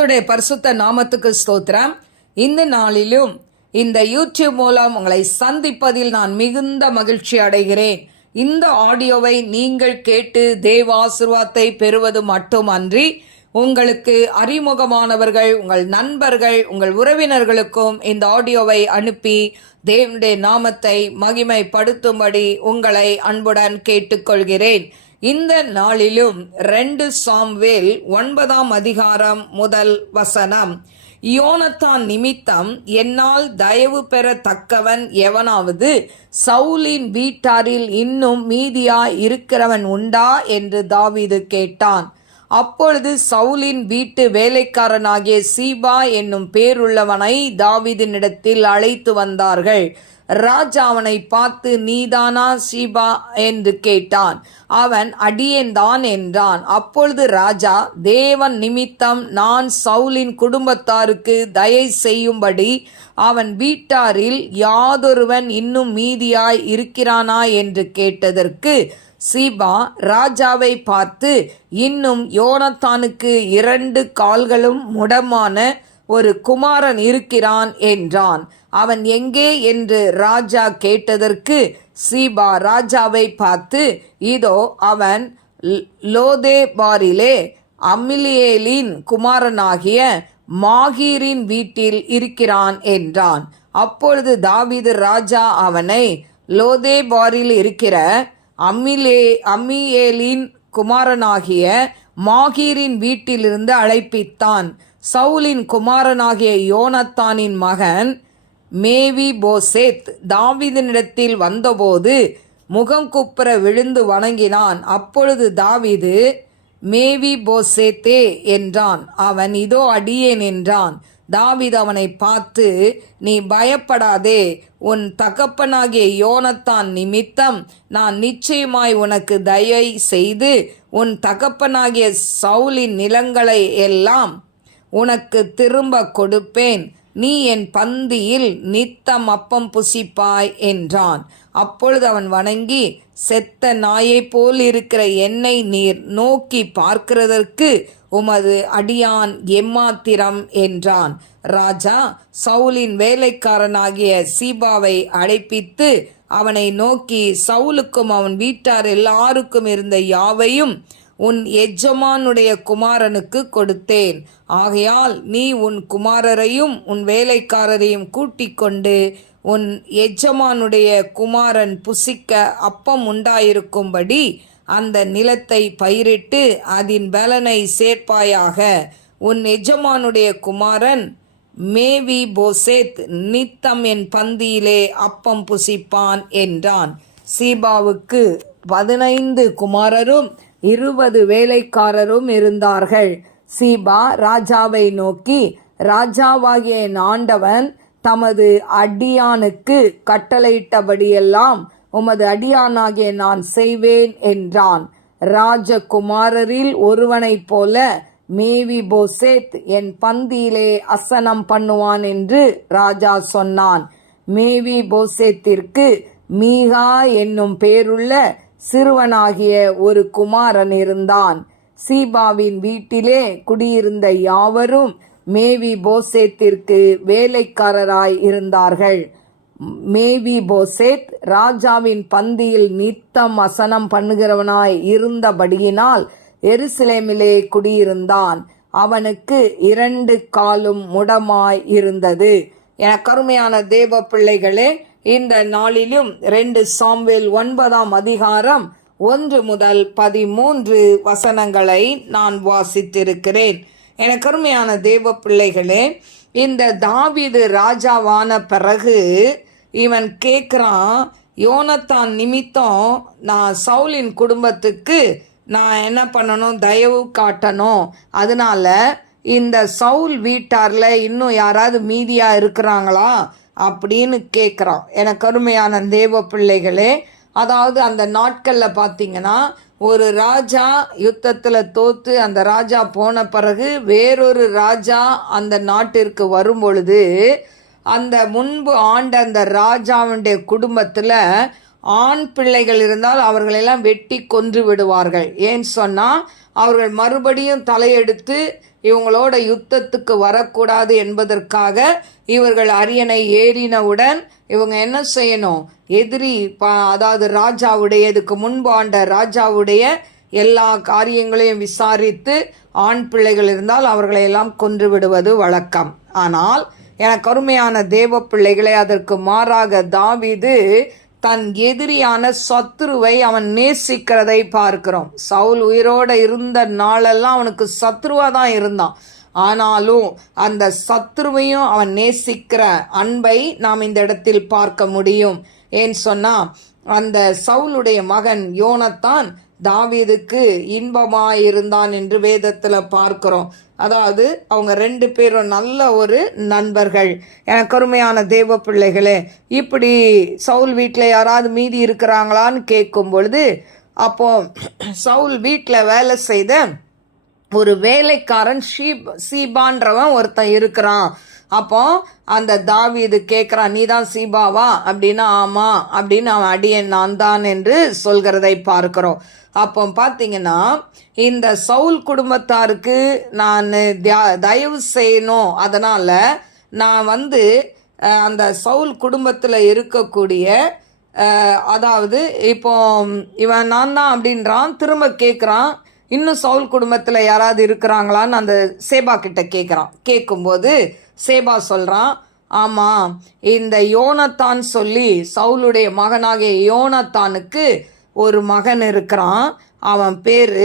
கர்த்தருடைய பரிசுத்த நாமத்துக்கு ஸ்தோத்திரம். இந்த நாளிலும் இந்த யூடியூப் மூலம் உங்களை சந்திப்பதில் நான் மிகுந்த மகிழ்ச்சி அடைகிறேன். இந்த ஆடியோவை நீங்கள் கேட்டு தேவ ஆசீர்வாதத்தை பெறுவது மட்டுமன்றி, உங்களுக்கு அறிமுகமானவர்கள், உங்கள் நண்பர்கள், உங்கள் உறவினர்களுக்கும் இந்த ஆடியோவை அனுப்பி தேவனுடைய நாமத்தை மகிமைப்படுத்தும்படி உங்களை அன்புடன் கேட்டுக்கொள்கிறேன். இந்த நாளிலும் 2 சாமுவேல் 9ஆம் அதிகாரம் முதல் வசனம். யோனத்தான் நிமித்தம் என்னால் தயவு பெறத்தக்கவன் எவனாவது சவுலின் வீட்டாரில் இன்னும் மீதியாய் இருக்கிறவன் உண்டா என்று தாவீது கேட்டான். அப்பொழுது சவுலின் வீட்டு வேலைக்காரனாகிய சீபா என்னும் பேருள்ளவனை தாவீதினிடத்தில் அழைத்து வந்தார்கள். ராஜா அவனை பார்த்து, நீதானா சீபா என்று கேட்டான். அவன், அடியேன்தான் என்றான். அப்பொழுது ராஜா, தேவன் நிமித்தம் நான் சவுலின் குடும்பத்தாருக்கு தயை செய்யும்படி அவன் வீட்டாரில் யாதொருவன் இன்னும் மீதியாய் இருக்கிறானா என்று கேட்டதற்கு சீபா ராஜாவை பார்த்து, இன்னும் யோனத்தானுக்கு 2 கால்களும் முடமான ஒரு குமாரன் இருக்கிறான் என்றான். அவன் எங்கே என்று ராஜா கேட்டதற்கு சீபா ராஜாவை பார்த்து, இதோ அவன் லோதேபாரிலே அம்மிலியேலின் குமாரனாகிய மாகீரின் வீட்டில் இருக்கிறான் என்றான். அப்பொழுது தாவீது ராஜா அவனை லோதேபாரில் இருக்கிற அம்மியேலின் குமாரனாகிய மாகீரின் வீட்டிலிருந்து அழைப்பித்தான். சவுலின் குமாரனாகிய யோனத்தானின் மகன் மேவிபோசேத் தாவீதினிடத்தில் வந்தபோது முகங்குப்புற விழுந்து வணங்கினான். அப்பொழுது தாவீது, மேவிபோசேத்தே என்றான். அவன், இதோ அடியேன் என்றான். தாவீது அவனை பார்த்து, நீ பயப்படாதே, உன் தகப்பனாகிய யோனத்தான் நிமித்தம் நான் நிச்சயமாய் உனக்கு தயை செய்து உன் தகப்பனாகிய சவுலின் நிலங்களை எல்லாம் உனக்கு திரும்ப கொடுப்பேன். நீ என் பந்தியில் நித்தம் அப்பம் புசிப்பாய் என்றான். அப்பொழுது அவன் வணங்கி, செத்த நாயை போல் இருக்கிற என்னை நீர் நோக்கி பார்க்கிறதற்கு உமது அடியான் எம்மாத்திரம் என்றான். ராஜா சவுலின் வேலைக்காரனாகிய சீபாவை அழைப்பித்து அவனை நோக்கி, சவுலுக்கும் அவன் வீட்டார் எல்லாருக்கும் இருந்த யாவையும் உன் எஜமானுடைய குமாரனுக்கு கொடுத்தேன். ஆகையால் நீ உன் குமாரரையும் உன் வேலைக்காரரையும் கூட்டிக் கொண்டு உன் எஜமானுடைய குமாரன் புசிக்க அப்பம் உண்டாயிருக்கும்படி அந்த நிலத்தை பயிரிட்டு அதன் பலனை சேர்ப்பாயாக. உன் எஜமானுடைய குமாரன் மேவிபோசேத் நித்தம் என் பந்தியிலே அப்பம் புசிப்பான் என்றான். சீபாவுக்கு 15 குமாரரும் 20 வேலைக்காரரும் இருந்தார்கள். சீபா ராஜாவை நோக்கி, ராஜாவாகிய என் ஆண்டவன் தமது அடியானுக்கு கட்டளையிட்டபடியெல்லாம் உமது அடியானாகிய நான் செய்வேன் என்றான். ராஜகுமாரரில் ஒருவனைப் போல மேவிபோசேத் என் பந்தியிலே அசனம் பண்ணுவான் என்று ராஜா சொன்னான். மேவிபோசேத்திற்கு மீகா என்னும் பேருள்ள சிறுவனாகிய ஒரு குமாரன் இருந்தான். சீபாவின் வீட்டிலே குடியிருந்த யாவரும் மேவிபோசேத்திற்கு வேலைக்காரராய் இருந்தார்கள். மேவிபோசேத் ராஜாவின் பந்தியில் நித்தம் அசனம் பண்ணுகிறவனாய் இருந்தபடியினால் எருசலேமிலே குடியிருந்தான். அவனுக்கு 2 காலும் முடமாய் இருந்தது. என கருமையான தேவ பிள்ளைகளே, இந்த நாளிலும் 2 சாமுவேல் 9ஆம் அதிகாரம் 1 முதல் 13 வசனங்களை நான் வாசித்திருக்கிறேன். என கருமையான தேவ பிள்ளைகளே, இந்த தாவீது ராஜாவான பிறகு இவன் கேட்குறான், யோனத்தான் நிமித்தம் நான் சவுலின் குடும்பத்துக்கு நான் என்ன பண்ணணும், தயவு காட்டணும். அதனால இந்த சவுல் வீட்டாரில் இன்னும் யாராவது மீதியாக இருக்கிறாங்களா அப்படின்னு கேட்குறான். எனக்கு அருமையான தேவ பிள்ளைகளே, அதாவது அந்த நாட்களில் பார்த்தீங்கன்னா, ஒரு ராஜா யுத்தத்தில் தோற்று அந்த ராஜா போன பிறகு வேறொரு ராஜா அந்த நாட்டிற்கு வரும்பொழுது அந்த முன்பு ஆண்ட அந்த ராஜாவுடைய குடும்பத்தில் ஆண் பிள்ளைகள் இருந்தால் அவர்களெல்லாம் வெட்டி கொன்று விடுவார்கள். ஏன்னு சொன்னால் அவர்கள் மறுபடியும் தலையெடுத்து இவங்களோட யுத்தத்துக்கு வரக்கூடாது என்பதற்காக இவர்கள் அரியணை ஏறினவுடன் இவங்க என்ன செய்யணும், எதிரி அதாவது ராஜாவுடைய, இதுக்கு முன்பு ஆண்ட ராஜாவுடைய எல்லா காரியங்களையும் விசாரித்து ஆண் பிள்ளைகள் இருந்தால் அவர்களை எல்லாம் கொன்று விடுவது வழக்கம். ஆனால் எனக்கு அருமையான தேவ பிள்ளைகளை, அதற்கு மாறாக தாவீது தன் எதிரியான சத்துருவை அவன் நேசிக்கிறதை பார்க்கிறோம். சவுல் உயிரோடு இருந்த நாளெல்லாம் அவனுக்கு சத்ருவா தான் இருந்தான். ஆனாலும் அந்த சத்ருவையும் அவன் நேசிக்கிற அன்பை நாம் இந்த இடத்தில் பார்க்க முடியும். ஏன்னு சொன்னா அந்த சவுலுடைய மகன் யோனத்தான் தாவீதுக்கு இன்பமாயிருந்தான் என்று வேதத்துல பார்க்கிறோம். அதாவது அவங்க 2 பேரும் நல்ல ஒரு நண்பர்கள். எனக்கு அருமையான தேவ பிள்ளைகளே, இப்படி சவுல் வீட்டில் யாராவது மீதி இருக்கிறாங்களான்னு கேட்கும் பொழுது, அப்போ சவுல் வீட்டில் வேலை செய்த ஒரு வேலைக்காரன் சீபான்றவன் ஒருத்தன் இருக்கிறான். அப்போ அந்த தாவீது கேட்குறான், நீ தான் சீபாவா அப்படின்னா ஆமா அப்படின்னு அவன் அடியேன் நான் தான் என்று சொல்கிறதை பார்க்கிறோம். அப்போ பார்த்தீங்கன்னா இந்த சவுல் குடும்பத்தாருக்கு நான் தயவு செய்யணும், அதனால் நான் அந்த சவுல் குடும்பத்தில் இருக்கக்கூடிய அதாவது இப்போ இவன் நான் தான் அப்படின்றான், திரும்ப கேட்குறான் இன்னும் சவுல் குடும்பத்தில் யாராவது இருக்கிறாங்களான்னு அந்த சேபா கிட்ட கேட்குறான். கேட்கும்போது சேபா சொல்கிறான், ஆமாம் இந்த யோனத்தான் சொல்லி சவுலுடைய மகனாகிய யோனத்தானுக்கு ஒரு மகன் இருக்கிறான். அவன் பேர்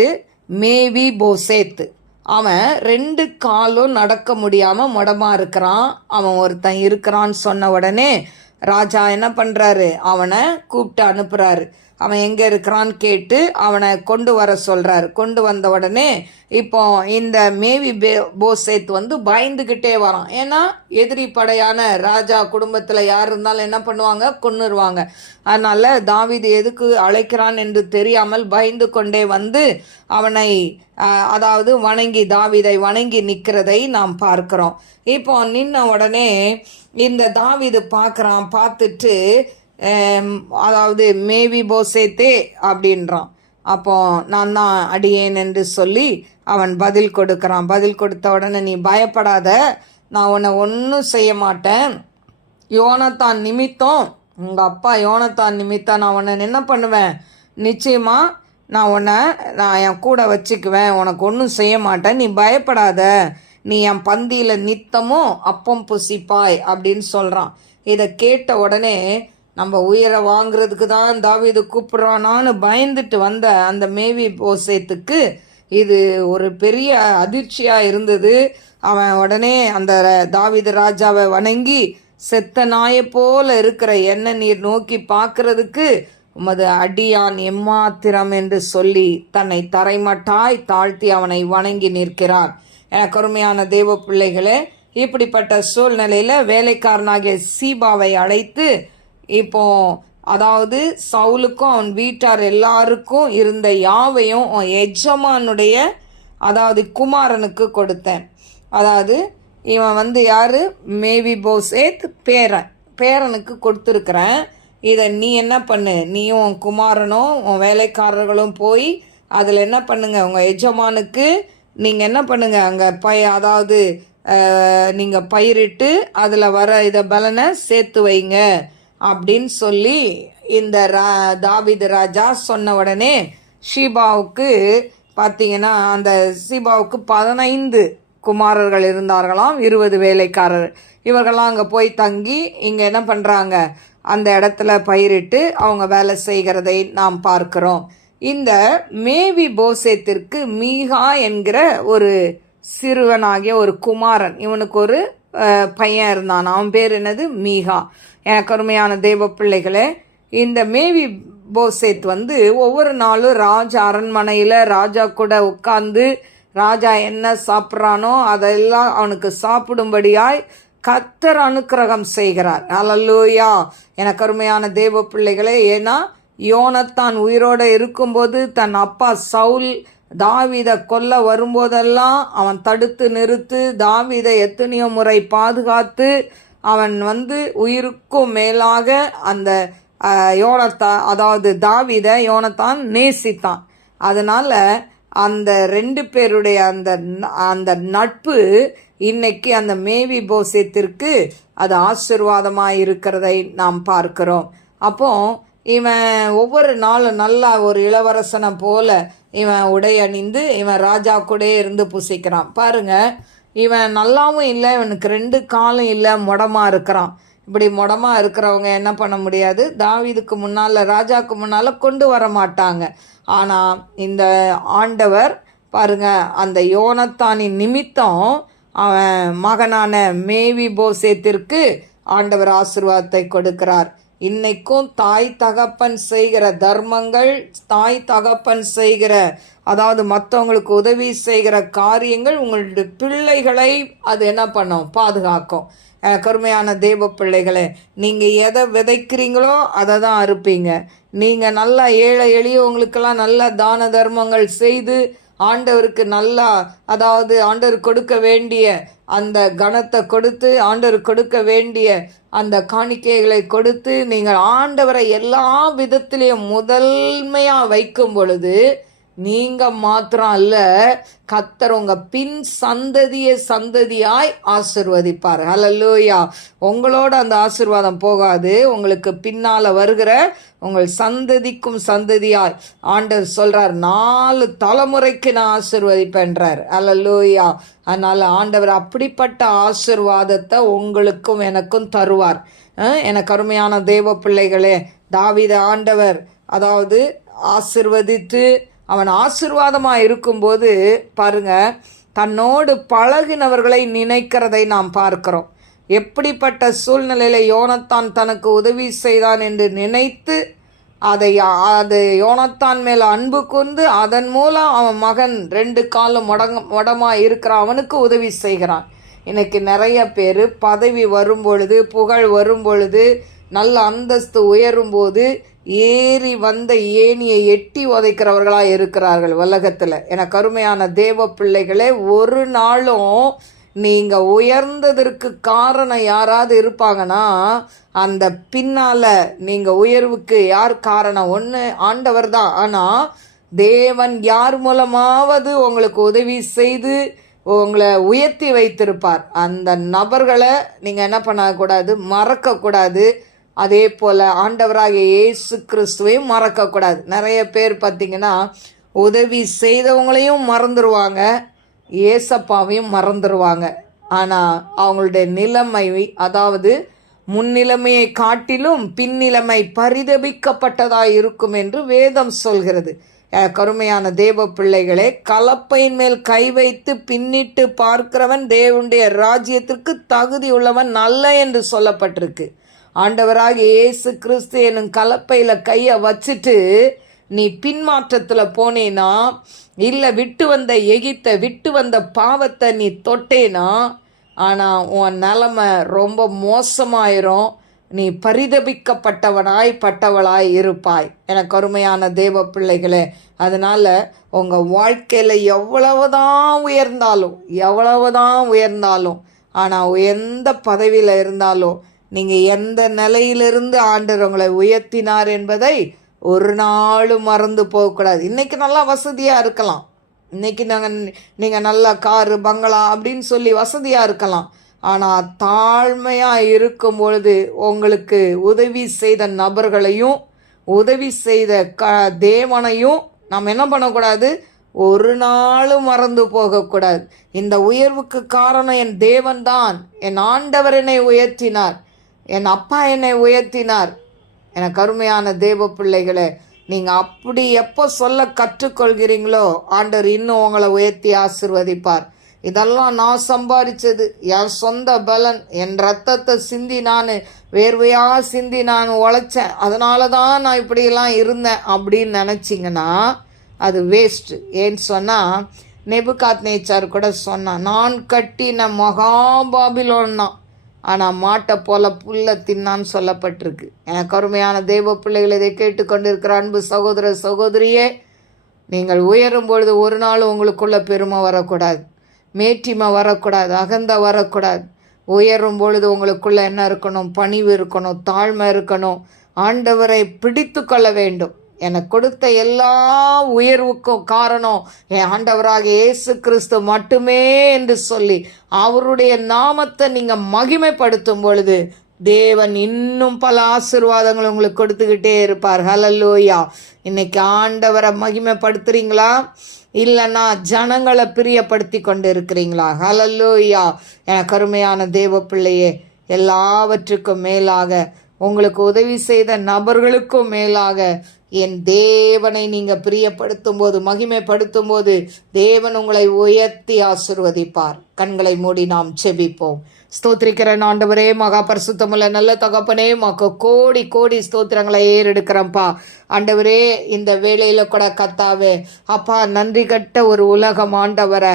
மேவி போசேத். அவன் 2 காலும் நடக்க முடியாமல் முடமா இருக்கிறான். அவன் ஒருத்தன் இருக்கிறான்னு சொன்ன உடனே ராஜா என்ன பண்ணுறாரு, அவனை கூப்பிட்டு அனுப்புகிறாரு. அவன் எங்கே இருக்கிறான்னு கேட்டு அவனை கொண்டு வர சொல்கிறார். கொண்டு வந்த உடனே இப்போ இந்த மேவி போசேத் பயந்துக்கிட்டே வரான். ஏன்னா எதிரி படையான ராஜா குடும்பத்தில் யார் இருந்தாலும் என்ன பண்ணுவாங்க, கொன்னுருவாங்க. அதனால் தாவீது எதுக்கு அழைக்கிறான் என்று தெரியாமல் பயந்து கொண்டே அவனை அதாவது தாவீதை வணங்கி நிற்கிறதை நாம் பார்க்கிறோம். இப்போ நின்ன உடனே இந்த தாவீது பார்க்குறான். பார்த்துட்டு அதாவது மேவி போசேத்தே அப்படின்றான். அப்போ நான் தான் அடியேன் என்று சொல்லி அவன் பதில் கொடுக்குறான். பதில் கொடுத்த உடனே நீ பயப்படாத, நான் உன்னை ஒன்றும் செய்ய மாட்டேன். யோனத்தான் நிமித்தம், உங்கள் அப்பா யோனத்தான் நிமித்தம் நான் உன்னை என்ன பண்ணுவேன், நிச்சயமாக நான் என் கூட வச்சுக்குவேன், உனக்கு ஒன்றும் செய்ய மாட்டேன், நீ பயப்படாத, நீ என் பந்தியில் நித்தமும் அப்பம் புசிப்பாய் அப்படின்னு சொல்கிறான். இதை கேட்ட உடனே நம்ம உயிரை வாங்குறதுக்கு தான் தாவீது கூப்பிடுறானான்னு பயந்துட்டு வந்த அந்த மேவி போசேத்துக்கு இது ஒரு பெரிய அதிர்ச்சியாக இருந்தது. அவன் உடனே அந்த தாவீது ராஜாவை வணங்கி, செத்த நாயை போல இருக்கிற எண்ணெய் நீர் நோக்கி பார்க்கறதுக்கு உமது அடியான் எம்மாத்திரம் என்று சொல்லி தன்னை தரைமட்டாய் தாழ்த்தி அவனை வணங்கி நிற்கிறார். எனக்கு அருமையான தேவ பிள்ளைகளே, இப்படிப்பட்ட சூழ்நிலையில் வேலைக்காரனாகிய சீபாவை அழைத்து, இப்போ அதாவது சவுலுக்கும் அவன் வீட்டார் எல்லாருக்கும் இருந்த யாவையும் எஜமானுடைய அதாவது குமாரனுக்கு கொடுத்தேன். அதாவது இவன் யார், மேவி போசேத் பேரனுக்கு கொடுத்துருக்குறேன். இதை நீ என்ன பண்ணு, நீயும் உன் குமாரனும் உன் வேலைக்காரர்களும் போய் அதில் என்ன பண்ணுங்க, உங்கள் எஜமானுக்கு நீங்கள் என்ன பண்ணுங்க, அங்கே அதாவது நீங்கள் பயிரிட்டு அதில் வர இதை பலனை சேர்த்து வைங்க அப்படின்னு சொல்லி இந்த தாவீது ராஜா சொன்ன உடனே ஷீபாவுக்கு பார்த்தீங்கன்னா அந்த சீபாவுக்கு 15 குமாரர்கள் இருந்தார்களாம், 20 வேலைக்காரர். இவர்கள்லாம் அங்கே போய் தங்கி இங்கே என்ன பண்ணுறாங்க, அந்த இடத்துல பயிரிட்டு அவங்க வேலை செய்கிறதை நாம் பார்க்கிறோம். இந்த மேவி போசேத்திற்கு மீகா என்கிற ஒரு சிறுவனாகிய ஒரு குமாரன், இவனுக்கு ஒரு பையன் இருந்தான். அவன் பேர் என்னது, மீகா. எனக்கு அருமையான தேவ பிள்ளைகளே, இந்த மேவி போசேத் ஒவ்வொரு நாளும் ராஜா அரண்மனையில் ராஜா கூட உட்கார்ந்து ராஜா என்ன சாப்பிட்றானோ அதெல்லாம் அவனுக்கு சாப்பிடும்படியாய் கர்த்தர் அனுக்கிரகம் செய்கிறார். அல்லேலூயா. எனக்கு அருமையான தேவ பிள்ளைகளே, ஏன்னா யோனத்தான் உயிரோடு இருக்கும்போது தன் அப்பா சவுல் தாவீதை கொல்ல வரும்போதெல்லாம் அவன் தடுத்து நிறுத்து தாவீதை எத்தனையோ முறை பாதுகாத்து அவன் உயிருக்கும் மேலாக அந்த அதாவது தாவீதை யோனத்தான் நேசித்தான். அதனால் அந்த 2 பேருடைய அந்த நட்பு இன்னைக்கு அந்த மேவி போசேத்திற்கு அது ஆசீர்வாதமாக இருக்கிறதை நாம் பார்க்கிறோம். அப்போ இவன் ஒவ்வொரு நாளும் நல்லா ஒரு இளவரசனை போல இவன் உடை அணிந்து இவன் ராஜா கூட இருந்து புசிக்கிறான். பாருங்க, இவன் நல்லாவும் இல்லை, இவனுக்கு 2 காலும் இல்லை, முடமாக இருக்கிறான். இப்படி முடமாக இருக்கிறவங்க என்ன பண்ண முடியாது, தாவீதுக்கு முன்னால் ராஜாவுக்கு முன்னால் கொண்டு வர மாட்டாங்க. ஆனால் இந்த ஆண்டவர் பாருங்க, அந்த யோனத்தானின் நிமித்தம் அவன் மகனான மேவி போசேத்திற்கு ஆண்டவர் ஆசீர்வாதத்தை கொடுக்கிறார். இன்னைக்கும் தாய் தகப்பன் செய்கிற தர்மங்கள், தாய் தகப்பன் செய்கிற அதாவது மற்றவங்களுக்கு உதவி செய்கிற காரியங்கள் உங்களுடைய பிள்ளைகளை அது என்ன பண்ணும், பாதுகாக்கும். கருமையான தேவ பிள்ளைகளே, நீங்கள் எதை விதைக்கிறீங்களோ அதை தான் அறுப்பீங்க. நீங்கள் நல்லா ஏழை எளியவங்களுக்கெல்லாம் நல்ல தான தர்மங்கள் செய்து ஆண்டவருக்கு நல்லா, அதாவது ஆண்டவர் கொடுக்க வேண்டிய அந்த கனத்தை கொடுத்து, ஆண்டவர் கொடுக்க வேண்டிய அந்த காணிக்கைகளை கொடுத்து, நீங்கள் ஆண்டவரை எல்லா விதத்திலையும் முதன்மையாக வைக்கும் பொழுது நீங்கள் மாத்திரம் அல்ல, கர்த்தர் உங்கள் பின் சந்ததியாய் ஆசீர்வதிப்பார். ஹல்லேலூயா. உங்களோட அந்த ஆசீர்வாதம் போகாது, உங்களுக்கு பின்னால் வருகிற உங்கள் சந்ததிக்கும் சந்ததியாய் ஆண்டவர் சொல்கிறார், 4 தலைமுறைக்கு நான் ஆசீர்வதிப்பேன்றார். ஹல்லேலூயா. அதனால் ஆண்டவர் அப்படிப்பட்ட ஆசீர்வாதத்தை உங்களுக்கும் எனக்கும் தருவார். எனக்கு அருமையான தேவ பிள்ளைகளே, தாவீது ஆண்டவர் அதாவது ஆசீர்வதித்து அவன் ஆசீர்வாதமாக இருக்கும்போது பாருங்க, தன்னோடு பழகினவர்களை நினைக்கிறதை நாம் பார்க்கிறோம். எப்படிப்பட்ட சூழ்நிலையில் யோனத்தான் தனக்கு உதவி செய்தான் என்று நினைத்து அது யோனத்தான் மேலே அன்பு கொண்டு அதன் மூலம் அவன் மகன் 2 காலும் முடமாக இருக்கிற அவனுக்கு உதவி செய்கிறான். இன்னைக்கு நிறைய பேர் பதவி வரும் பொழுது, புகழ் வரும் பொழுது, நல்ல அந்தஸ்து உயரும்போது ஏறி வந்த ஏணியை எட்டி உதைக்கிறவர்களாக இருக்கிறார்கள் உலகத்தில். எனக்கு அருமையான தேவ பிள்ளைகளே, ஒரு நாளும் நீங்கள் உயர்ந்ததற்கு காரணம் யாராவது இருப்பாங்கன்னா, அந்த பின்னால் நீங்கள் உயர்வுக்கு யார் காரணம்? ஒன்று ஆண்டவர் தான். ஆனால் தேவன் யார் மூலமாவது உங்களுக்கு உதவி செய்து உங்களை உயர்த்தி வைத்திருப்பார். அந்த நபர்களை நீங்கள் என்ன பண்ணக்கூடாது, மறக்கக்கூடாது. அதே போல் ஆண்டவராகிய இயேசு கிறிஸ்துவையும் மறக்கக்கூடாது. நிறைய பேர் பார்த்திங்கன்னா உதவி செய்தவங்களையும் மறந்துடுவாங்க, ஏசப்பாவையும் மறந்துடுவாங்க. ஆனால் அவங்களுடைய நிலைமை, அதாவது முன்னிலைமையை காட்டிலும் பின்னிலைமை பரிதபிக்கப்பட்டதாக இருக்கும் என்று வேதம் சொல்கிறது. கருமையான தேவ பிள்ளைகளே, கலப்பையின் மேல் கை வைத்து பின்னிட்டு பார்க்கிறவன் தேவனுடைய ராஜ்யத்திற்கு தகுதி உள்ளவன் அல்ல என்று சொல்லப்பட்டிருக்கு. ஆண்டவராக இயேசு கிறிஸ்து என்னும் கலப்பையில் கையை வச்சுட்டு நீ பின்மாற்றத்தில் போனேனா, இல்லை விட்டு வந்த எகிப்தை விட்டு வந்த பாவத்தை நீ தொட்டேனா, ஆனால் உன் நிலைமை ரொம்ப மோசமாயிரும். நீ பட்டவளாய் இருப்பாய். எனக்கு அருமையான தேவ பிள்ளைகளே, அதனால் உங்கள் வாழ்க்கையில் எவ்வளவுதான் உயர்ந்தாலும் ஆனால் எந்த பதவியில் இருந்தாலும் நீங்கள் எந்த நிலையிலிருந்து ஆண்டவர் உங்களை உயர்த்தினார் என்பதை ஒரு நாளும் மறந்து போகக்கூடாது. இன்றைக்கி நல்லா வசதியாக இருக்கலாம், இன்றைக்கி நீங்கள் நல்லா காரு பங்களா அப்படின்னு சொல்லி வசதியாக இருக்கலாம். ஆனால் தாழ்மையாக இருக்கும் பொழுது உங்களுக்கு உதவி செய்த நபர்களையும் உதவி செய்த தேவனையும் நாம் என்ன பண்ணக்கூடாது, ஒரு நாளும் மறந்து போகக்கூடாது. இந்த உயர்வுக்கு காரணம் என் தேவன்தான். என் ஆண்டவர் என்னை உயர்த்தினார், என் அப்பா என்னை உயர்த்தினார். எனக்கு அருமையான தேவ பிள்ளைகளே, நீங்கள் அப்படி எப்போ சொல்ல கற்றுக்கொள்கிறீங்களோ ஆண்டவர் இன்னும் உங்களை உயர்த்தி ஆசீர்வதிப்பார். இதெல்லாம் நான் சம்பாதிச்சது, என் சொந்த பலன், என் ரத்தத்தை சிந்தி நான் வேர்வையாக சிந்தி நான் உழைச்சேன், அதனால தான் நான் இப்படியெல்லாம் இருந்தேன் அப்படின்னு நினச்சிங்கன்னா அது வேஸ்ட்டு. ஏன்னு சொன்னால் நேபுகாத்நேச்சார் கூட சொன்னான், நான் கட்டின மகாபாபிலோன் தான், ஆனால் மாட்டை போல புல்லை தின்னான்னு சொல்லப்பட்டிருக்கு. எனக்கு அருமையான தேவ பிள்ளைகள், இதை கேட்டுக்கொண்டிருக்கிற அன்பு சகோதர சகோதரியே, நீங்கள் உயரும் பொழுது ஒரு நாள் உங்களுக்குள்ள பெருமை வரக்கூடாது, மேட்டிமை வரக்கூடாது, அகந்தை வரக்கூடாது. உயரும் பொழுது உங்களுக்குள்ளே என்ன இருக்கணும், பணிவு இருக்கணும், தாழ்மை இருக்கணும். ஆண்டவரை பிடித்து கொள்ள வேண்டும். எனக்கு கொடுத்த எல்லா உயர்வுக்கும் காரணம் என் ஆண்டவராக இயேசு கிறிஸ்து மட்டுமே என்று சொல்லி அவருடைய நாமத்தை நீங்கள் மகிமைப்படுத்தும் பொழுது தேவன் இன்னும் பல ஆசீர்வாதங்கள் உங்களுக்கு கொடுத்துக்கிட்டே இருப்பார். ஹல்லேலூயா. இன்னைக்கு ஆண்டவரை மகிமைப்படுத்துறீங்களா? இல்லைன்னா ஜனங்களை பிரியப்படுத்தி கொண்டு இருக்கிறீங்களா? ஹல்லேலூயா. எனக்கு அருமையான தேவ பிள்ளையே, எல்லாவற்றுக்கும் மேலாக உங்களுக்கு உதவி செய்த நபர்களுக்கும் மேலாக என் தேவனை நீங்கள் பிரியப்படுத்தும் போது, மகிமைப்படுத்தும் போது தேவன் உங்களை உயர்த்தி ஆசீர்வதிப்பார். கண்களை மூடி நாம் செபிப்போம். ஸ்தோத்திரிக்கிறேன் ஆண்டவரே, மகா பரிசுத்தமுள்ள நல்ல தகப்பனே, மக்கு கோடி கோடி ஸ்தோத்திரங்களை ஏறெடுக்கிறேன்ப்பா. ஆண்டவரே, இந்த வேளையில் கூட கத்தாவே அப்பா, நன்றி கட்ட ஒரு உலகம் ஆண்டவரை,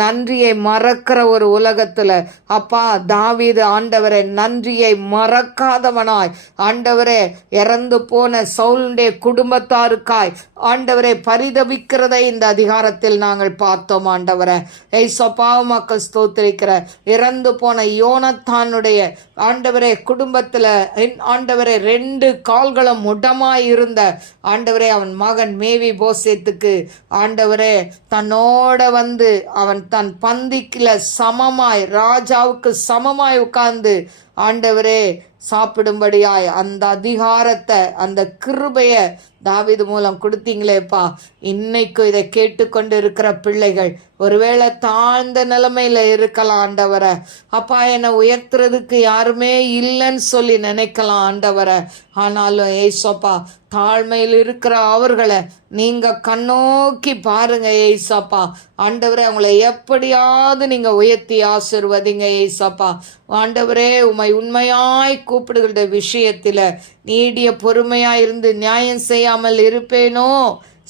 நன்றியை மறக்கிற ஒரு உலகத்தில் அப்பா தாவீது ஆண்டவரே நன்றியை மறக்காதவனாய் ஆண்டவரே இறந்து போன சவுலுடைய குடும்பத்தாருக்காய் ஆண்டவரை பரிதபிக்கிறதை இந்த அதிகாரத்தில் நாங்கள் பார்த்தோம். ஆண்டவரை ஏசப்பா மக்கள் ஸ்தோத்திரிக்கிற இறந்து போன யோனத்தானுடைய ஆண்டவரே குடும்பத்தில் ஆண்டவரே 2 கால்களும் முடமாய் இருந்த ஆண்டவரே அவன் மகன் மேவி போசேத்துக்கு ஆண்டவரே தன்னோட வந்து அவன் தன் பந்திக்குல சமமாய் ராஜாவுக்கு சமமாய் உட்கார்ந்து ஆண்டவரே சாப்பிடும்படியாய் அந்த அதிகாரத்தை அந்த கிருபையை தாவீது மூலம் கொடுத்தீங்களேப்பா. இன்னைக்கும் இதை கேட்டுக்கொண்டு இருக்கிற பிள்ளைகள் ஒருவேளை தாழ்ந்த நிலைமையில இருக்கலாம் ஆண்டவரை. அப்பா, என்னை உயர்த்துறதுக்கு யாருமே இல்லைன்னு சொல்லி நினைக்கலாம் ஆண்டவரை. ஆனாலும் ஏசப்பா, தாழ்மையில் இருக்கிற அவர்களை நீங்க கண்ணோக்கி பாருங்க ஏசப்பா. ஆண்டவரே, அவங்களை எப்படியாவது நீங்க உயர்த்தி ஆசீர்வதிங்க ஏசப்பா. ஆண்டவரே, உம்மை உண்மையாய் கூப்பிடுகிற விஷயத்துல நீடிய பொறுமையாய் இருந்து நியாயம் செய்யாமல் இருப்பேனோ,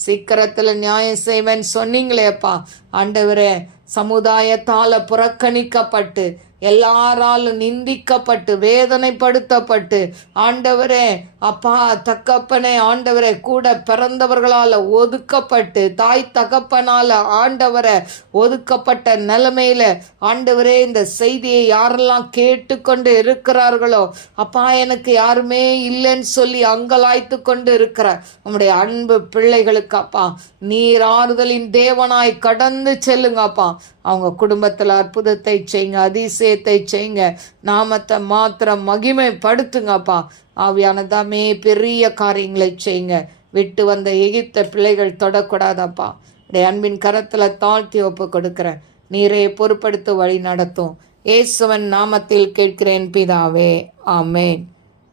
சீக்கிரத்தில் நியாயம் செய்வேன் சொன்னீங்களேப்பா. ஆண்டவரே, சமுதாயத்தால் புறக்கணிக்கப்பட்டு எல்லாராலும் நிந்திக்கப்பட்டு வேதனைப்படுத்தப்பட்டு ஆண்டவரே அப்பா தகப்பனே ஆண்டவரே கூட பிறந்தவர்களால் ஒதுக்கப்பட்டு தாய் தகப்பனால் ஆண்டவரை ஒதுக்கப்பட்ட நிலைமையில ஆண்டவரே இந்த செய்தியை யாரெல்லாம் கேட்டுக்கொண்டு இருக்கிறார்களோ அப்பா, எனக்கு யாருமே இல்லைன்னு சொல்லி அங்கலாய்த்து கொண்டு இருக்கிற உம்முடைய அன்பு பிள்ளைகளுக்கு அப்பா நீர் ஆறுதலின் தேவனாய் கடந்து செல்லுங்கப்பா. அவங்க குடும்பத்தில் அற்புதத்தை செய்யுங்க, அதிசயத்தை செய்யுங்க, நாமத்தை மாத்திரம் மகிமைப்படுத்துங்கப்பா. ஆவியானதாமே பெரிய காரியங்களை செய்யுங்க. விட்டு வந்த எகிப்த பிள்ளைகள் தொடக்கூடாதப்பா. உடைய அன்பின் கரத்தில் தாழ்த்தி ஒப்பு கொடுக்கிறேன். நீரே பொறுப்படுத்த வழி நடத்தும். இயேசுவின் நாமத்தில் கேட்கிறேன் பிதாவே, ஆமென்.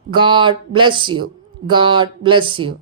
God bless you. God bless you.